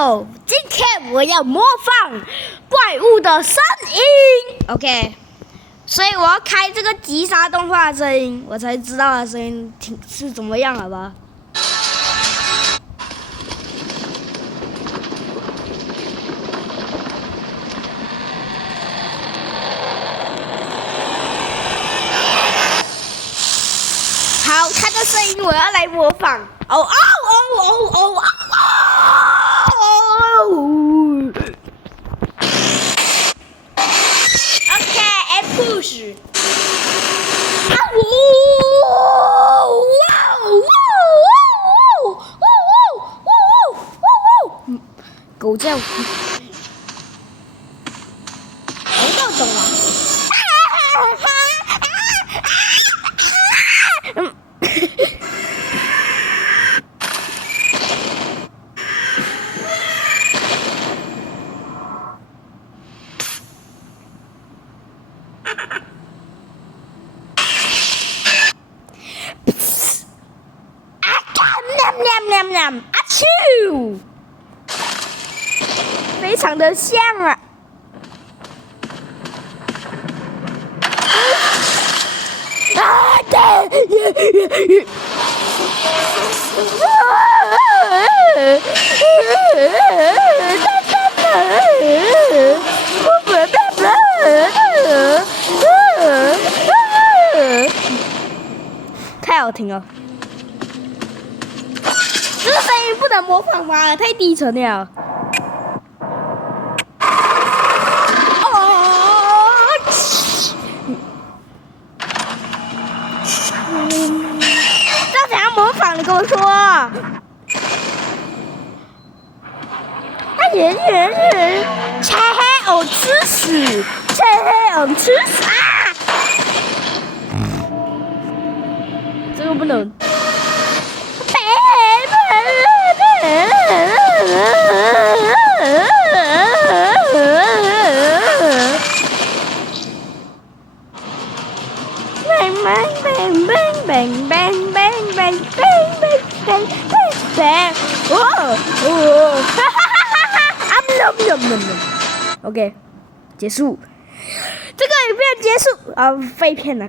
Hello， 今天我要模仿怪物的声音 ，OK， 所以我要开这个击杀动画的声音，我才知道它声音是怎么样，好吧？好，它的声音我要来模仿，哦哦哦哦哦哦！OK，and push。啊呜！哇哦！狗叫。我都懂了。啊啾！非常的像啊！啊对！太好听了。这个声音不能模仿吧，太低沉了。哦！这怎样模仿？你跟我说。那也是切黑藕吃屎，切黑藕吃屎啊！这个不能。OK， 结束，这个影片结束啊，废片了。